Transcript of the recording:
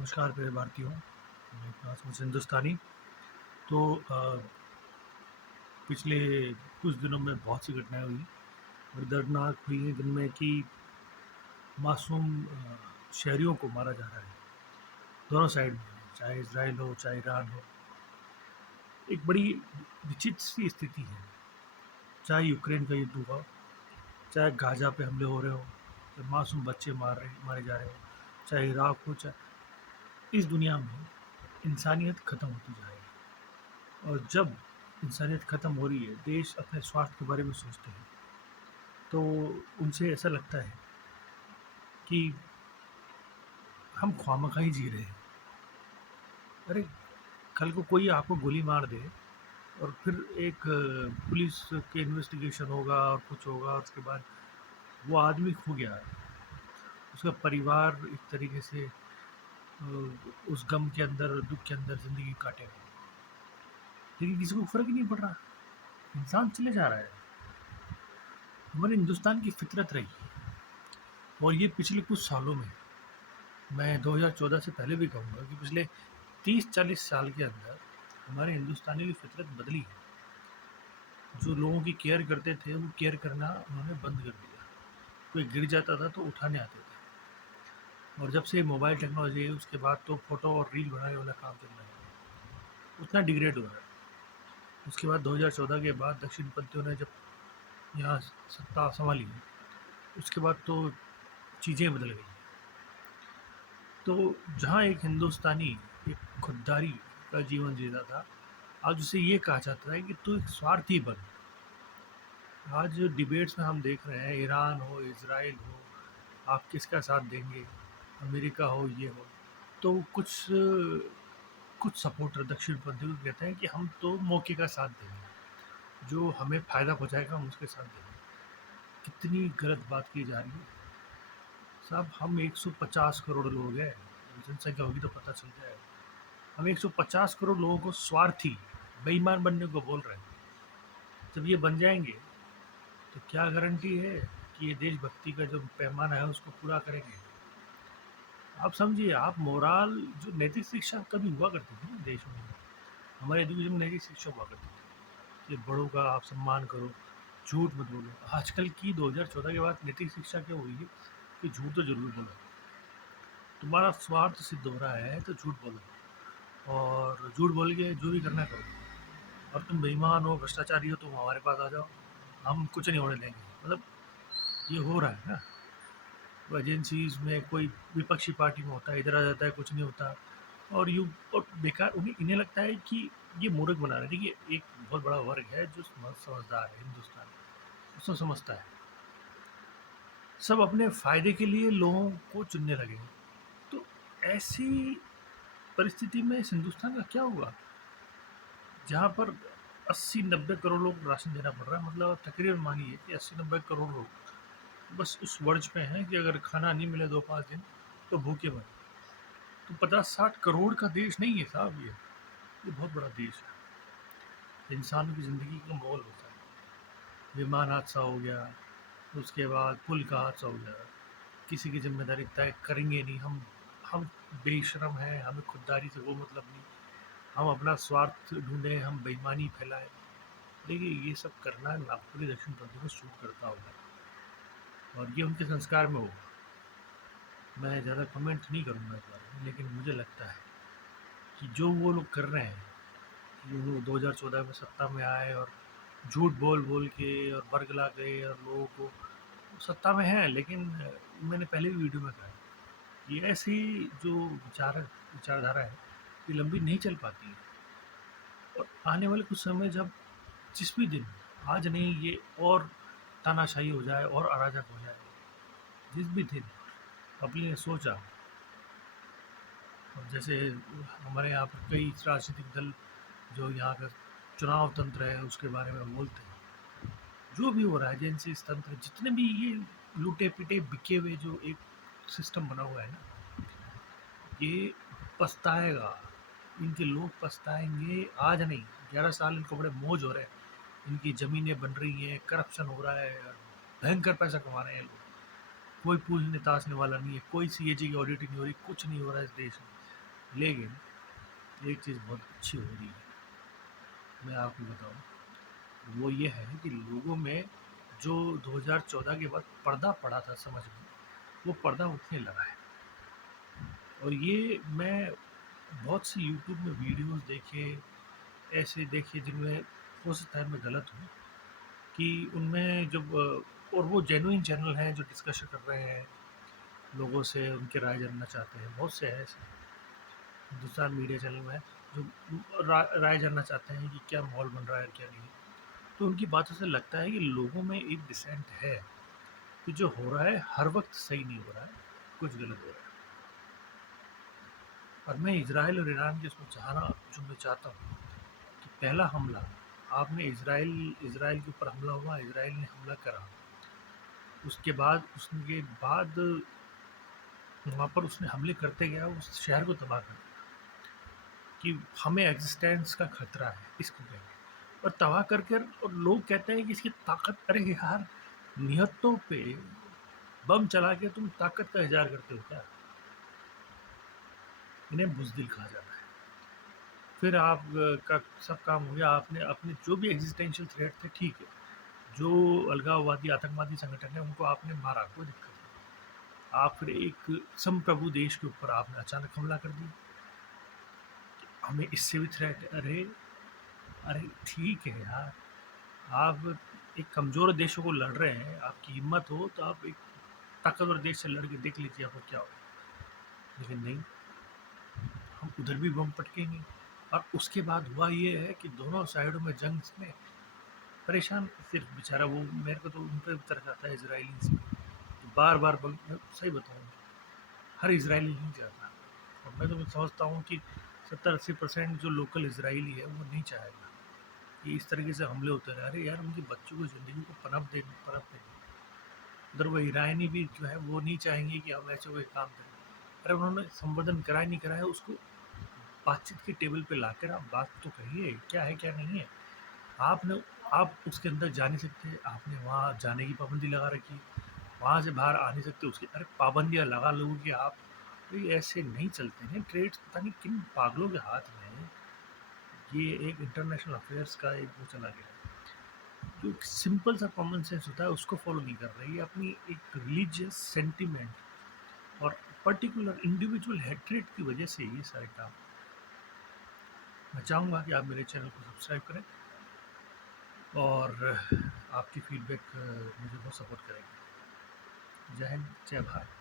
नमस्कार प्रिय भारतीयों, मैं क्लासमेट हिंदुस्तानी। तो पिछले कुछ दिनों में बहुत सी घटनाएँ हुई और दर्दनाक हुई हैं, जिनमें कि मासूम शहरियों को मारा जा रहा है, दोनों साइड में, चाहे इज़राइल हो, चाहे ईरान हो। एक बड़ी विचित्र सी स्थिति है, चाहे यूक्रेन का युद्ध हुआ, चाहे गाज़ा पे हमले हो रहे हों, चाहे मासूम बच्चे मारे जा रहे हों, चाहे इराक हो, चाहे इस दुनिया में इंसानियत खत्म होती जा रही है। और जब इंसानियत ख़त्म हो रही है, देश अपने स्वास्थ्य के बारे में सोचते हैं, तो उनसे ऐसा लगता है कि हम ख़्वामख़ा ही जी रहे हैं। अरे! कल को कोई आपको गोली मार दे और फिर एक पुलिस के इन्वेस्टिगेशन होगा और कुछ होगा, उसके बाद वो आदमी खो गया, उसका परिवार एक तरीके से उस गम के अंदर, दुःख के अंदर ज़िंदगी काटेगा। लेकिन किसी को फ़र्क ही नहीं पड़ रहा, इंसान चले जा रहा है। हमारे हिंदुस्तान की फ़ितरत रही और ये पिछले कुछ सालों में, मैं 2014 से पहले भी कहूँगा कि पिछले 30-40 साल के अंदर हमारे हिंदुस्तानी की फ़ितरत बदली है। जो लोगों की केयर करते थे, वो केयर करना उन्होंने बंद कर दिया। कोई गिर जाता था तो उठाने आते थे, और जब से मोबाइल टेक्नोलॉजी है, उसके बाद तो फ़ोटो और रील बनाने वाला काम चलने लगा। उतना डिग्रेड हो रहा है। उसके बाद 2014 के बाद दक्षिणपंथियों ने जब यहाँ सत्ता सँभाली, उसके बाद तो चीज़ें बदल गई। तो जहाँ एक हिंदुस्तानी एक खुददारी का जीवन जीता था, आज उसे ये कहा जाता है कि तू एक स्वार्थी बन। आज डिबेट्स में हम देख रहे हैं, ईरान हो, इज़राइल हो, आप किसका साथ देंगे? अमेरिका हो, ये हो। तो कुछ सपोर्टर दक्षिणपंथी को कहते हैं कि हम तो मौके का साथ देंगे, जो हमें फ़ायदा पहुँचाएगा हम उसके साथ देंगे। कितनी गलत बात की जा रही है। साहब, हम 150 करोड़ लोग हैं, जनसंख्या होगी तो पता चल जाएगा। हम 150 करोड़ लोगों को स्वार्थी, बेईमान बनने को बोल रहे हैं। जब ये बन जाएँगे, तो क्या गारंटी है कि ये देशभक्ति का जो पैमाना है उसको पूरा करेंगे? आप समझिए, आप मोरल जो नैतिक शिक्षा कभी हुआ करती थी ना देश में, हमारे एजुकेशन में नैतिक शिक्षा हुआ करती थी कि बड़ों का आप सम्मान करो, झूठ मत बोलो। आजकल की 2014 के बाद नैतिक शिक्षा क्या हुई है कि झूठ तो ज़रूर बोलो। तुम्हारा स्वार्थ सिद्ध हो रहा है तो झूठ बोलो, और झूठ बोल के जो भी करना है करो। और तुम बेईमान हो, भ्रष्टाचारी हो, तुम हमारे पास आ जाओ, हम कुछ नहीं होने देंगे। मतलब ये हो रहा है ना, वो एजेंसीज़ में कोई विपक्षी पार्टी में होता है, इधर आ जाता है, कुछ नहीं होता। और यूँ और बेकार इन्हें लगता है कि ये मूर्ख बना रहे हैं। देखिए, एक बहुत बड़ा वर्ग है जो समझदार है हिंदुस्तान में, वो सब समझता है। सब अपने फ़ायदे के लिए लोगों को चुनने लगे हैं। तो ऐसी परिस्थिति में इस हिंदुस्तान का क्या होगा? जहाँ पर 80-90 करोड़ लोग को राशन देना पड़ रहा है, मतलब आप तकरीबन मानिए कि 80-90 करोड़ लोग बस उस वर्ज में हैं कि अगर खाना नहीं मिले 2-5 दिन तो भूखे मरें। तो 50-60 करोड़ का देश नहीं है साहब ये बहुत बड़ा देश है। इंसानों की ज़िंदगी का मोल होता है। विमान हादसा हो गया, उसके बाद पुल का हादसा हो गया, किसी की ज़िम्मेदारी तय करेंगे नहीं हम बेशर्म हैं, हमें खुददारी से वो मतलब नहीं, हम अपना स्वार्थ ढूँढें, हम बेईमानी फैलाएँ। देखिए, ये सब करना नागपुरी दक्षिणपंथी को सूट करता होगा, और ये उनके संस्कार में होगा। मैं ज़्यादा कमेंट नहीं करूँगा इस बारे में, लेकिन मुझे लगता है कि जो वो लोग कर रहे हैं, कि वो लोग 2014 में सत्ता में आए और झूठ बोल-बोल के और बरगला गए और लोगों को सत्ता में हैं, लेकिन मैंने पहले भी वीडियो में कहा है कि ऐसी जो विचारधारा है, ये लंबी नहीं चल पाती है। और आने वाले कुछ समय, जब जिस भी दिन, आज नहीं, ये और तानाशाही हो जाए और अराजक हो जाए, जिस भी दिन पब्लिक ने सोचा, और जैसे हमारे यहाँ पर कई राजनीतिक दल जो यहाँ का चुनाव तंत्र है उसके बारे में बोलते हैं, जो भी हो रहा है, एजेंसी तंत्र, जितने भी ये लूटे पिटे बिके हुए जो एक सिस्टम बना हुआ है ना, ये पछताएगा। इनके लोग पछताएंगे, आज नहीं, 11 साल इनको बड़े मौज हो रहे हैं, इनकी ज़मीनें बन रही हैं, करप्शन हो रहा है, भयंकर पैसा कमा रहे हैं लोग। कोई पूछने ताछने वाला नहीं है, कोई सीएजी की ऑडिट नहीं हो रही, कुछ नहीं हो रहा है इस देश में। लेकिन एक चीज़ बहुत अच्छी हो रही है, मैं आपको बताऊँ, वो ये है कि लोगों में जो 2014 के बाद पर्दा पड़ा था समझ में, वो पर्दा उठने लगा है। और ये मैं बहुत सी यूट्यूब में वीडियोस देखे, ऐसे देखे जिनमें हो सकता है मैं गलत हूँ, कि उनमें जब और वो जेन्युइन चैनल हैं जो डिस्कशन कर रहे हैं, लोगों से उनकी राय जानना चाहते हैं, बहुत से हैं ऐसे हिंदुस्तान मीडिया चैनल में जो राय जानना चाहते हैं कि क्या माहौल बन रहा है क्या नहीं। तो उनकी बातों से लगता है कि लोगों में एक डिसेंट है कि जो हो रहा है हर वक्त सही नहीं हो रहा है, कुछ गलत हो रहा है। और मैं इजराइल और ईरान के उसमें चाहना जो मैं चाहता हूँ कि पहला हमला आपने इजराइल इजराइल के ऊपर हमला हुआ, इजराइल ने हमला करा, उसके बाद वहाँ पर उसने हमले करते गया, उस शहर को तबाह कर दिया कि हमें एग्जिस्टेंस का खतरा है इसको कहेंगे। और तबाह करके और लोग कहते हैं कि इसकी ताकत, अरे यार निहत्तों पे बम चला के तुम ताकत का इजहार करते हो क्या? इन्हें बुजदिल कहा जाता है। फिर आप का सब काम हो गया, आपने अपने जो भी एग्जिस्टेंशियल थ्रेट थे ठीक है, जो अलगाववादी आतंकवादी संगठन है उनको आपने मारा, कोई दिक्कत नहीं। आप फिर एक संप्रभु देश के ऊपर आपने अचानक हमला कर दिया, हमें इससे भी थ्रेट, अरे अरे ठीक है यार, आप एक कमज़ोर देशों को लड़ रहे हैं, आपकी हिम्मत हो तो आप एक ताकतवर देश से लड़ के देख लीजिए आपको क्या होगा। लेकिन नहीं, हम उधर भी बम पटकेंगे। और उसके बाद हुआ ये है कि दोनों साइडों में जंग में परेशान, सिर्फ बेचारा वो, मेरे को तो उन पर तरस आता है इसराइलीज पे, बार बार बम, मैं सही बताऊँ, हर इसराइली नहीं चाहता। और मैं तो समझता हूँ कि 70-80% जो लोकल इसराइली है वो नहीं चाहेगा कि इस तरीके से हमले होते रहे। अरे यार, उनकी बच्चों की ज़िंदगी को पनप देंगे। उधर वो ईरानी भी जो है वो नहीं चाहेंगे कि हम ऐसे कोई काम करें। अरे उन्होंने संवर्धन कराया नहीं कराया, उसको बातचीत के टेबल पे लाकर आप बात तो करिए, क्या है क्या नहीं है। आपने आप उसके अंदर जा नहीं सकते, आपने वहाँ जाने की पाबंदी लगा रखी, वहाँ से बाहर आ नहीं सकते उसकी, अरे पाबंदियाँ लगा लोगों की आप। ये ऐसे नहीं चलते हैं ट्रेड्स, पता नहीं किन पागलों के हाथ में है। ये एक इंटरनेशनल अफेयर्स का एक वो चला गया है, जो सिंपल सा कॉमन सेंस होता है उसको फॉलो नहीं कर रही है, अपनी एक रिलीजियस सेंटिमेंट और पर्टिकुलर इंडिविजुअल हेट्रेड की वजह से ये सारे काम। मैं चाहूँगा कि आप मेरे चैनल को सब्सक्राइब करें और आपकी फीडबैक मुझे बहुत सपोर्ट करेगी। जय हिंद, जय भारत।